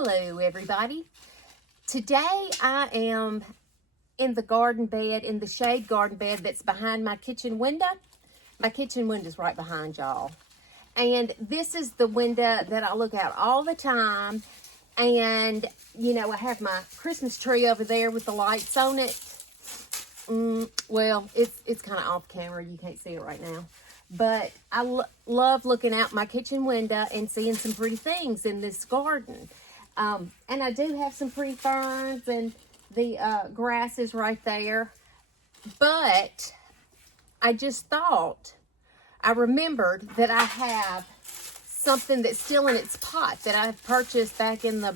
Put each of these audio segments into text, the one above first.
Hello everybody. Today I am in the garden bed, in the shade garden bed that's behind my kitchen window. My kitchen window is right behind y'all. And this is the window that I look out all the time. And, you know, I have my Christmas tree over there with the lights on it. Well, it's kind of off camera. You can't see it right now. But I love looking out my kitchen window and seeing some pretty things in this garden. And I do have some pretty ferns and the grass is right there. But I just thought, I remembered that I have something that's still in its pot that I purchased back in the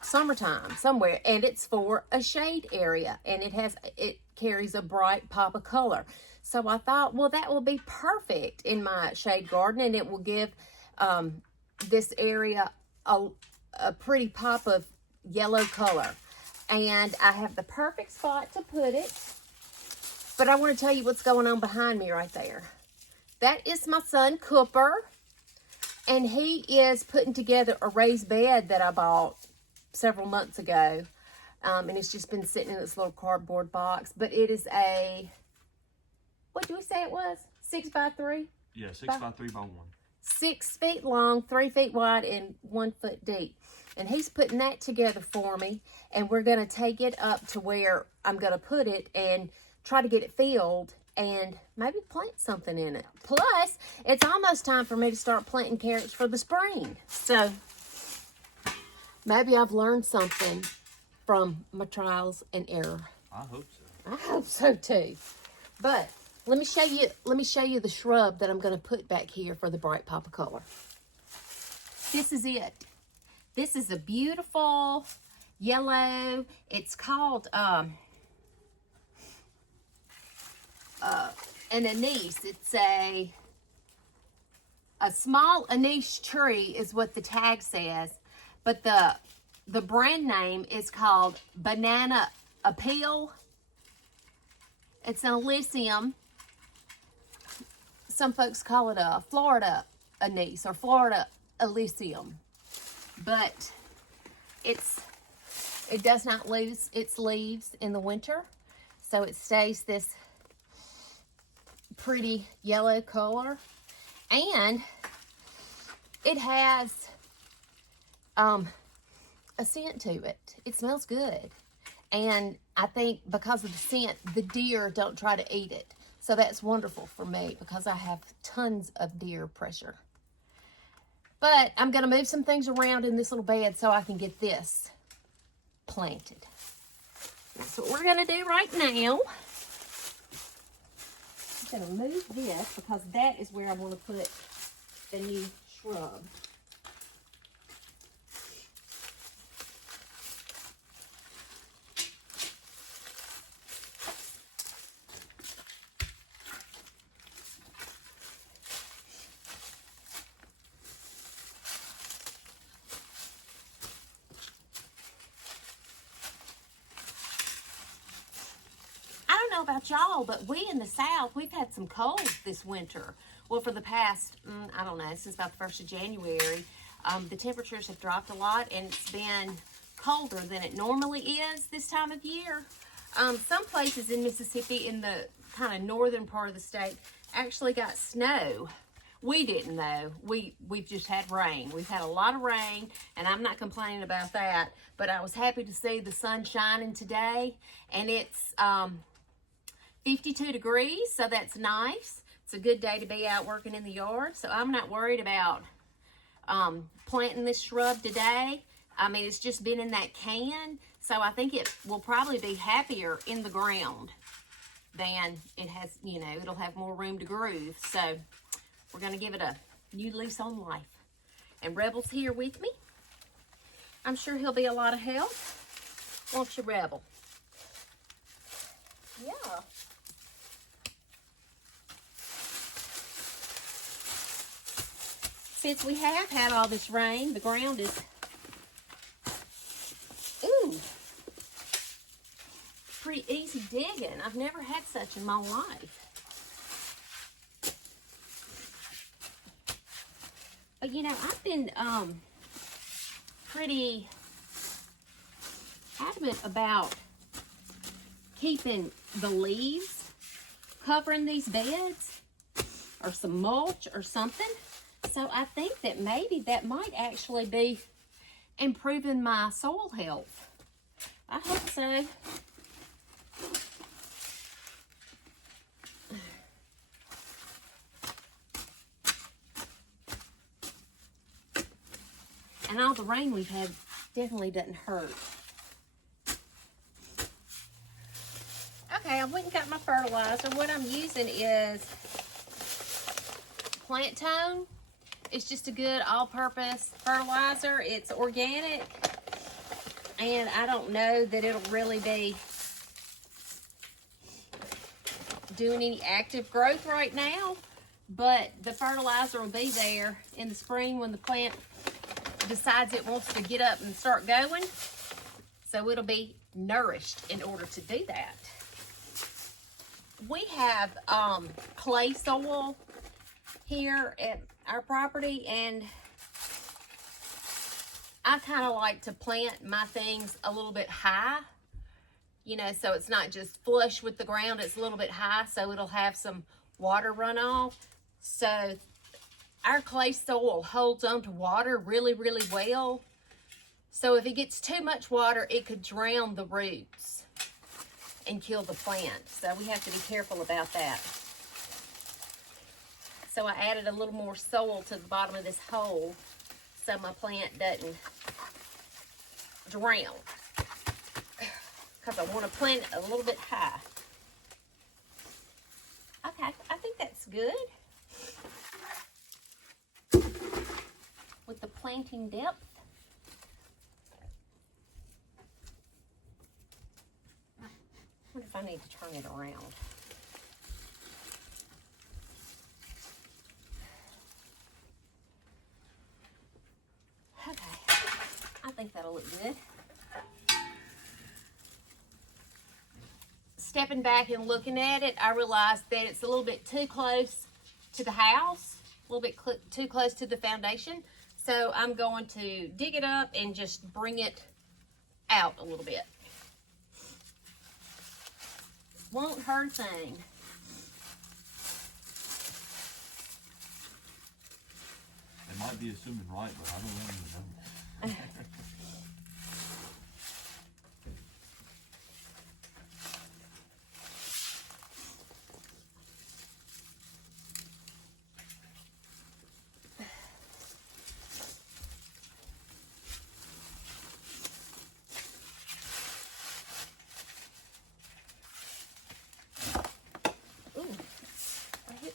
summertime somewhere. And it's for a shade area. And it carries a bright pop of color. So I thought, well, that will be perfect in my shade garden, and it will give this area a pretty pop of yellow color. And I have the perfect spot to put it. But I want to tell you what's going on behind me right there. That is my son, Cooper. And he is putting together a raised bed that I bought several months ago. And it's just been sitting in this little cardboard box. But it is a... what do we say it was? 6x3? Yeah, 6x3 by 1. 6 feet long, 3 feet wide, and 1 foot deep. And he's putting that together for me. And we're going to take it up to where I'm going to put it and try to get it filled and maybe plant something in it. Plus, it's almost time for me to start planting carrots for the spring. So, maybe I've learned something from my trials and error. I hope so. I hope so too. But let me show you the shrub that I'm going to put back here for the bright pop of color. This is it. This is a beautiful yellow. It's called an anise. It's a small anise tree is what the tag says, but the brand name is called Banana Appeal. It's an Illicium. Some folks call it a Florida anise or Florida Illicium, but it does not lose its leaves in the winter, so it stays this pretty yellow color, and it has a scent to it. It smells good, and I think because of the scent, the deer don't try to eat it. So that's wonderful for me because I have tons of deer pressure. But I'm going to move some things around in this little bed so I can get this planted. That's what we're going to do right now. I'm going to move this because that is where I want to put the new shrub. About y'all, but we in the South, we've had some cold this winter. Well, for the past, I don't know, since about the 1st of January, the temperatures have dropped a lot, and it's been colder than it normally is this time of year. Some places in Mississippi, in the kind of northern part of the state, actually got snow. We didn't, though. We've just had rain. We've had a lot of rain, and I'm not complaining about that, but I was happy to see the sun shining today, and it's 52 degrees, so that's nice. It's a good day to be out working in the yard, so I'm not worried about planting this shrub today. I mean, it's just been in that can, so I think it will probably be happier in the ground than it has, you know, it'll have more room to groove. So we're going to give it a new lease on life. And Rebel's here with me. I'm sure he'll be a lot of help. Won't you, Rebel? Yeah. Since we have had all this rain, the ground is, pretty easy digging. I've never had such in my life. But you know, I've been pretty adamant about keeping the leaves covering these beds or some mulch or something. So I think that maybe that might actually be improving my soil health. I hope so. And all the rain we've had definitely doesn't hurt. Okay, I went and got my fertilizer. What I'm using is Plant Tone. It's just a good all-purpose fertilizer. It's organic. And I don't know that it'll really be doing any active growth right now. But the fertilizer will be there in the spring when the plant decides it wants to get up and start going. So it'll be nourished in order to do that. We have clay soil here at our property, and I kind of like to plant my things a little bit high, you know, so it's not just flush with the ground, it's a little bit high, so it'll have some water runoff. So our clay soil holds on to water really, really well. So if it gets too much water, it could drown the roots and kill the plant. So we have to be careful about that. So I added a little more soil to the bottom of this hole so my plant doesn't drown. Because I want to plant it a little bit high. Okay, I think that's good. With the planting depth. I wonder if I need to turn it around. Okay, I think that'll look good. Stepping back and looking at it, I realized that it's a little bit too close to the house, a little bit too close to the foundation. So I'm going to dig it up and just bring it out a little bit. Won't hurt a thing. It might be assuming right, but I don't even know.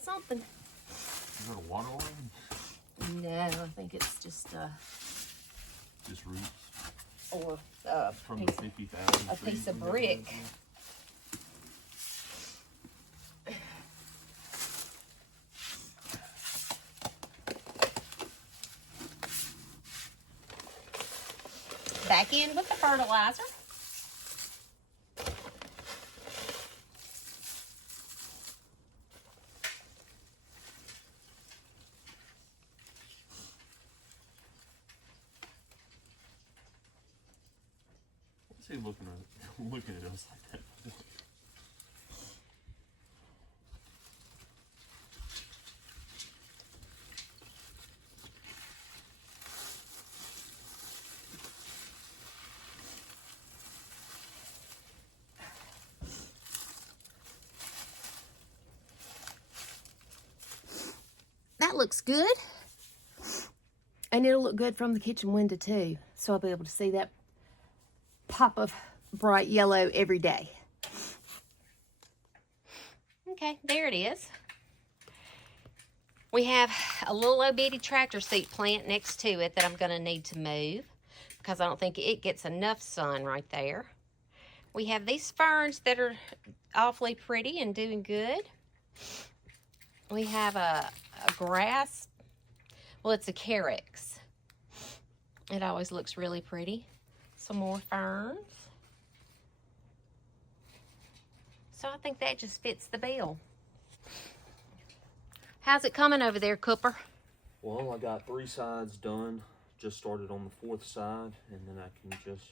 Something. Is there a water line? No, I think it's just roots. Or From the 50,000 a piece of brick. Back in with the fertilizer. See, looking at us like that. That looks good. And it'll look good from the kitchen window too. So I'll be able to see that pop of bright yellow every day. Okay, there it is. We have a little old bitty tractor seat plant next to it that I'm going to need to move because I don't think it gets enough sun right there. We have these ferns that are awfully pretty and doing good. We have a grass. Well, it's a carex. It always looks really pretty. Some more ferns. So I think that just fits the bill. How's it coming over there, Cooper? Well, I got 3 sides done. just started on the 4th side, and then I can just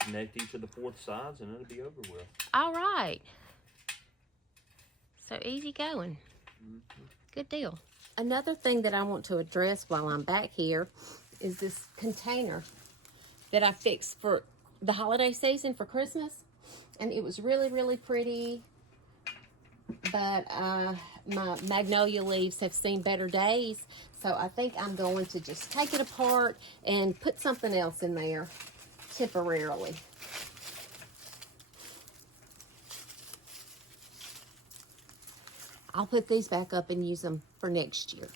connect each of the 4th sides, and it'll be over with. All right. So easy going. Good deal. Another thing that I want to address while I'm back here is this container that I fixed for the holiday season for Christmas. And it was really, really pretty. But my magnolia leaves have seen better days. So I think I'm going to just take it apart and put something else in there temporarily. I'll put these back up and use them for next year.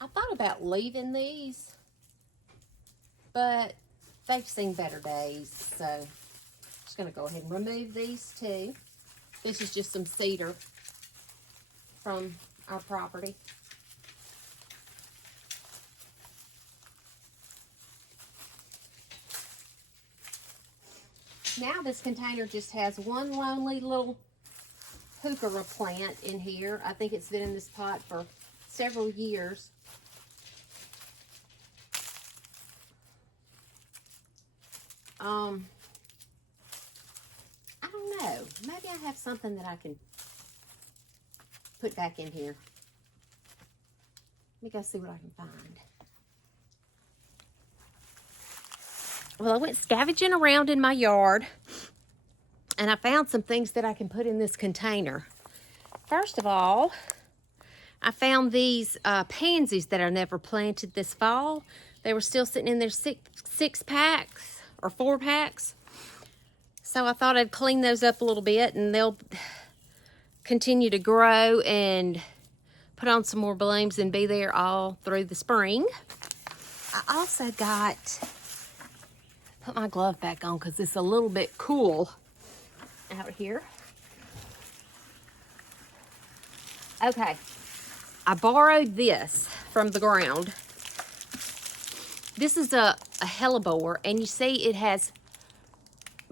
I thought about leaving these, but they've seen better days, so I'm just going to go ahead and remove these two. This is just some cedar from our property. Now this container just has one lonely little heuchera plant in here. I think it's been in this pot for several years. I don't know. Maybe I have something that I can put back in here. Let me go see what I can find. Well, I went scavenging around in my yard, and I found some things that I can put in this container. First of all, I found these pansies that I never planted this fall. They were still sitting in their six packs or 4 packs. So I thought I'd clean those up a little bit, and they'll continue to grow and put on some more blooms and be there all through the spring. I also put my glove back on because it's a little bit cool out here. Okay, I borrowed this from the ground. This is a hellebore, and you see it has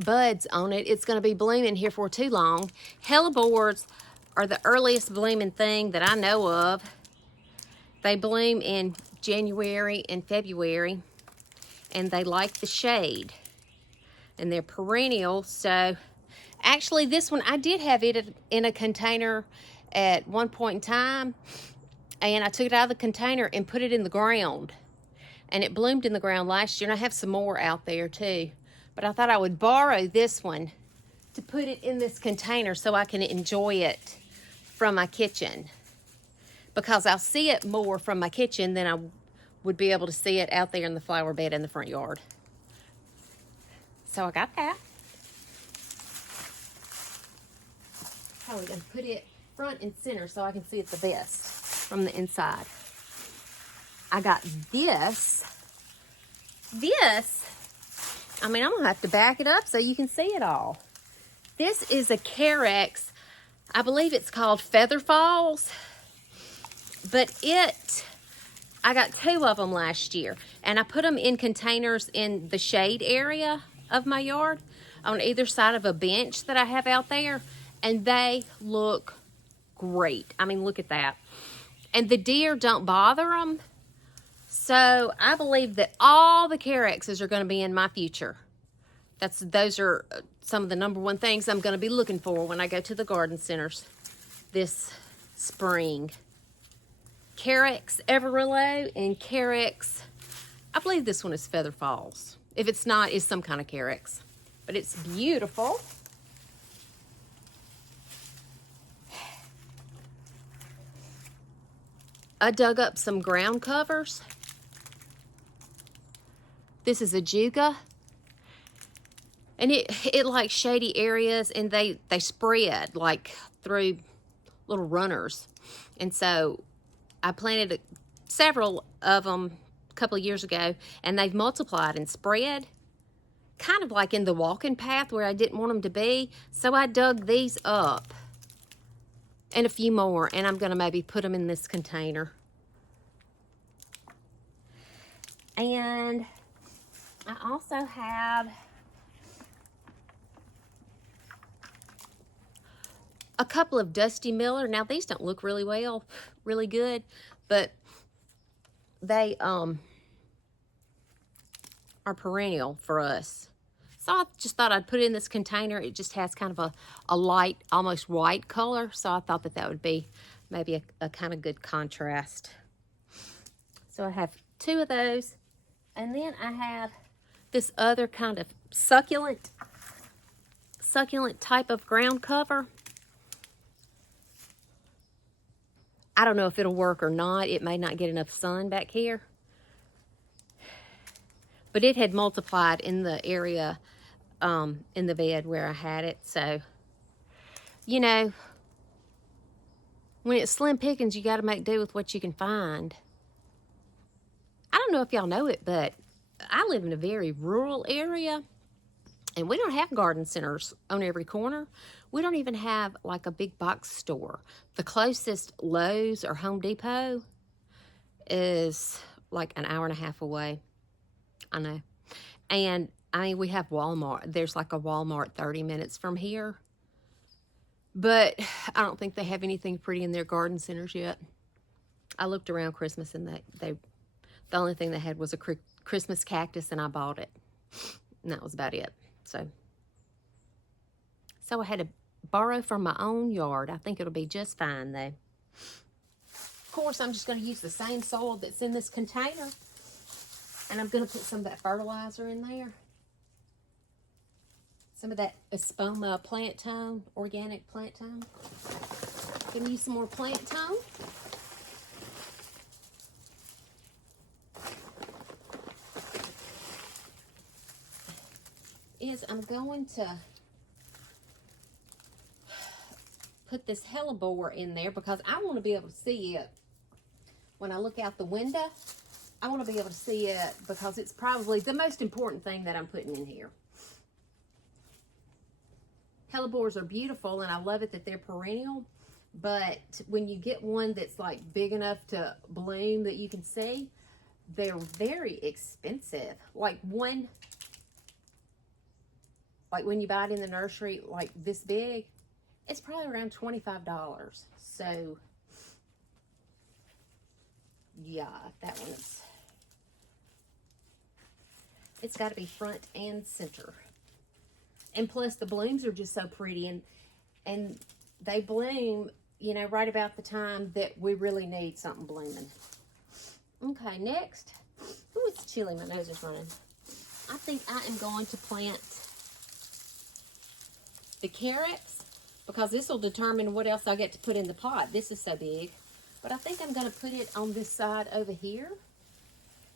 buds on it. It's going to be blooming here for too long. Hellebores are the earliest blooming thing that I know of. They bloom in January and February, and they like the shade, and they're perennial. So actually this one, I did have it in a container at one point in time, and I took it out of the container and put it in the ground, and it bloomed in the ground last year, and I have some more out there too. But I thought I would borrow this one to put it in this container so I can enjoy it from my kitchen, because I'll see it more from my kitchen than I would be able to see it out there in the flower bed in the front yard. So I got that. Probably gonna put it front and center so I can see it the best from the inside. I got this. I mean, I'm gonna have to back it up so you can see it all. This is a Carex. I believe it's called Feather Falls, but I got 2 of them last year, and I put them in containers in the shade area of my yard on either side of a bench that I have out there, and they look great. I mean, look at that. And the deer don't bother them. So I believe that all the Carexes are going to be in my future. Those are some of the #1 things I'm going to be looking for when I go to the garden centers this spring. Carex Everlow and Carex, I believe this one is Feather Falls. If it's not, it's some kind of Carex. But it's beautiful. I dug up some ground covers. This is a Juga. And it likes shady areas, and they spread like through little runners. And so I planted several of them a couple of years ago, and they've multiplied and spread, kind of like in the walking path where I didn't want them to be. So I dug these up and a few more, and I'm going to maybe put them in this container. And I also have a couple of Dusty Miller. Now, these don't look really good, but they are perennial for us. So I just thought I'd put it in this container. It just has kind of a light, almost white color. So I thought that would be maybe a kind of good contrast. So I have 2 of those. And then I have this other kind of succulent type of ground cover. I don't know if it'll work or not. It may not get enough sun back here. But it had multiplied in the area in the bed where I had it. So, you know, when it's slim pickings, you got to make do with what you can find. I don't know if y'all know it, but I live in a very rural area, and we don't have garden centers on every corner. We don't even have like a big box store. The closest Lowe's or Home Depot is like an hour and a half away. I know. And I mean, we have Walmart. There's like a Walmart 30 minutes from here. But I don't think they have anything pretty in their garden centers yet. I looked around Christmas, and the only thing they had was a Christmas cactus, and I bought it. And that was about it. So I had to borrow from my own yard. I think it'll be just fine, though. Of course, I'm just going to use the same soil that's in this container. And I'm going to put some of that fertilizer in there. Some of that Espoma plant tone, organic plant tone. Going to use some more plant tone. I'm going to put this hellebore in there because I want to be able to see it when I look out the window. I want to be able to see it because it's probably the most important thing that I'm putting in here. Hellebores are beautiful, and I love it that they're perennial, but when you get one that's like big enough to bloom that you can see, they're very expensive. Like when you buy it in the nursery, like this big, it's probably around $25. So yeah, that one's, it's got to be front and center. And plus the blooms are just so pretty, and they bloom, you know, right about the time that we really need something blooming. Okay, next. Ooh, it's chilly, my nose is running. I think I am going to plant the carrots because this will determine what else I get to put in the pot. This is so big. But I think I'm going to put it on this side over here.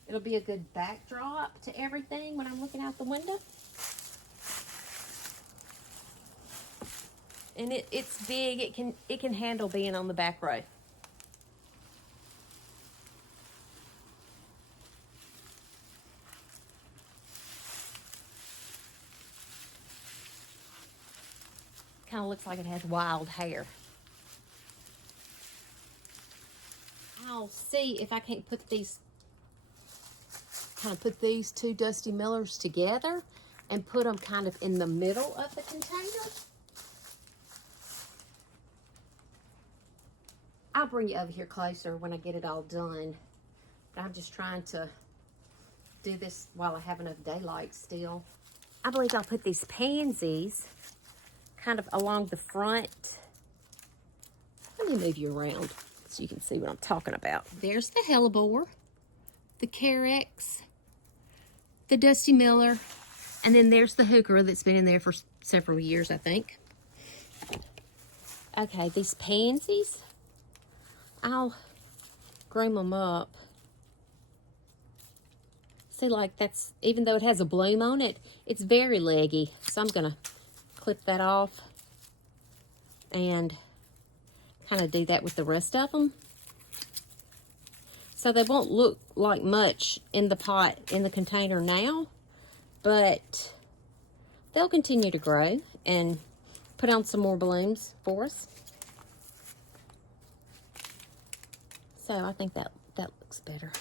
It'll be a good backdrop to everything when I'm looking out the window. And it's big. It can handle being on the back row. Kind of looks like it has wild hair. I'll see if I can't put these two Dusty Millers together and put them kind of in the middle of the container. I'll bring you over here closer when I get it all done. But I'm just trying to do this while I have enough daylight still. I believe I'll put these pansies kind of along the front. Let me move you around so you can see what I'm talking about. There's the hellebore, the Carex, the Dusty Miller, and then there's the hooker that's been in there for several years, I think. Okay, these pansies, I'll groom them up. See, like that's, even though it has a bloom on it, it's very leggy. So I'm gonna clip that off and kind of do that with the rest of them. So they won't look like much in the pot, in the container now, but they'll continue to grow and put on some more blooms for us. So I think that looks better.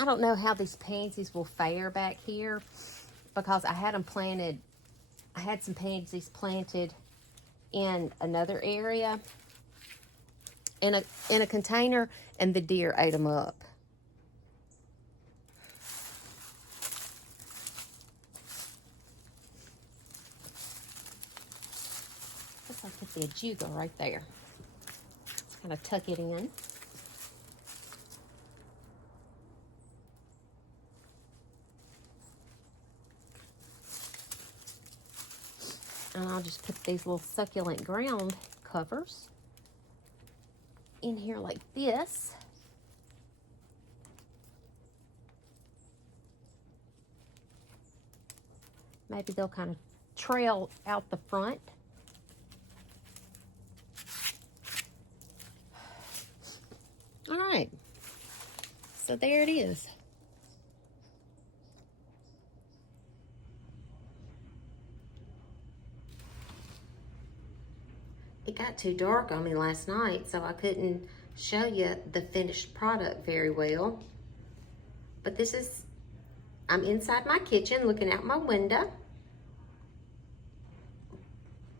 I don't know how these pansies will fare back here because I had them planted. I had some pansies planted in another area in a container, and the deer ate them up. Looks like it's the ajuga right there. Kind of tuck it in. And I'll just put these little succulent ground covers in here like this. Maybe they'll kind of trail out the front. All right, so there it is. It got too dark on me last night, so I couldn't show you the finished product very well. But this is, I'm inside my kitchen looking out my window.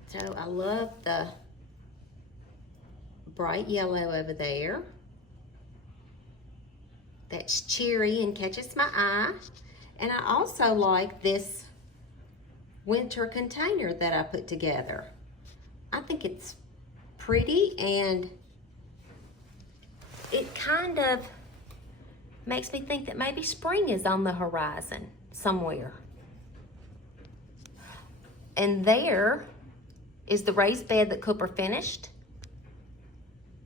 So I love the bright yellow over there. That's cheery and catches my eye. And I also like this winter container that I put together. I think it's pretty, and it kind of makes me think that maybe spring is on the horizon somewhere. And there is the raised bed that Cooper finished.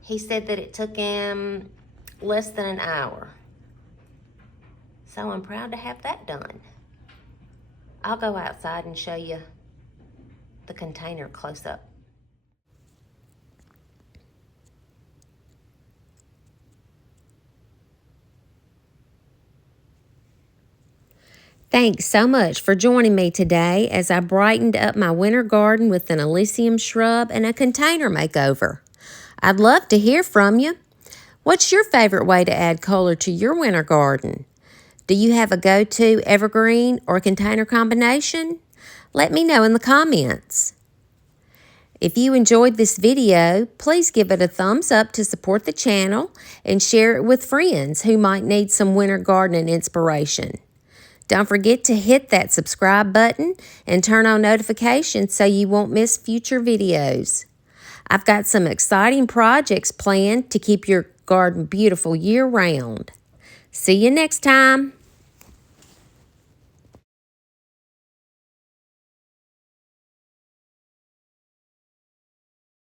He said that it took him less than an hour. So I'm proud to have that done. I'll go outside and show you the container close up. Thanks so much for joining me today as I brightened up my winter garden with an Illicium shrub and a container makeover. I'd love to hear from you. What's your favorite way to add color to your winter garden? Do you have a go-to evergreen or container combination? Let me know in the comments. If you enjoyed this video, please give it a thumbs up to support the channel and share it with friends who might need some winter gardening inspiration. Don't forget to hit that subscribe button and turn on notifications so you won't miss future videos. I've got some exciting projects planned to keep your garden beautiful year-round. See you next time.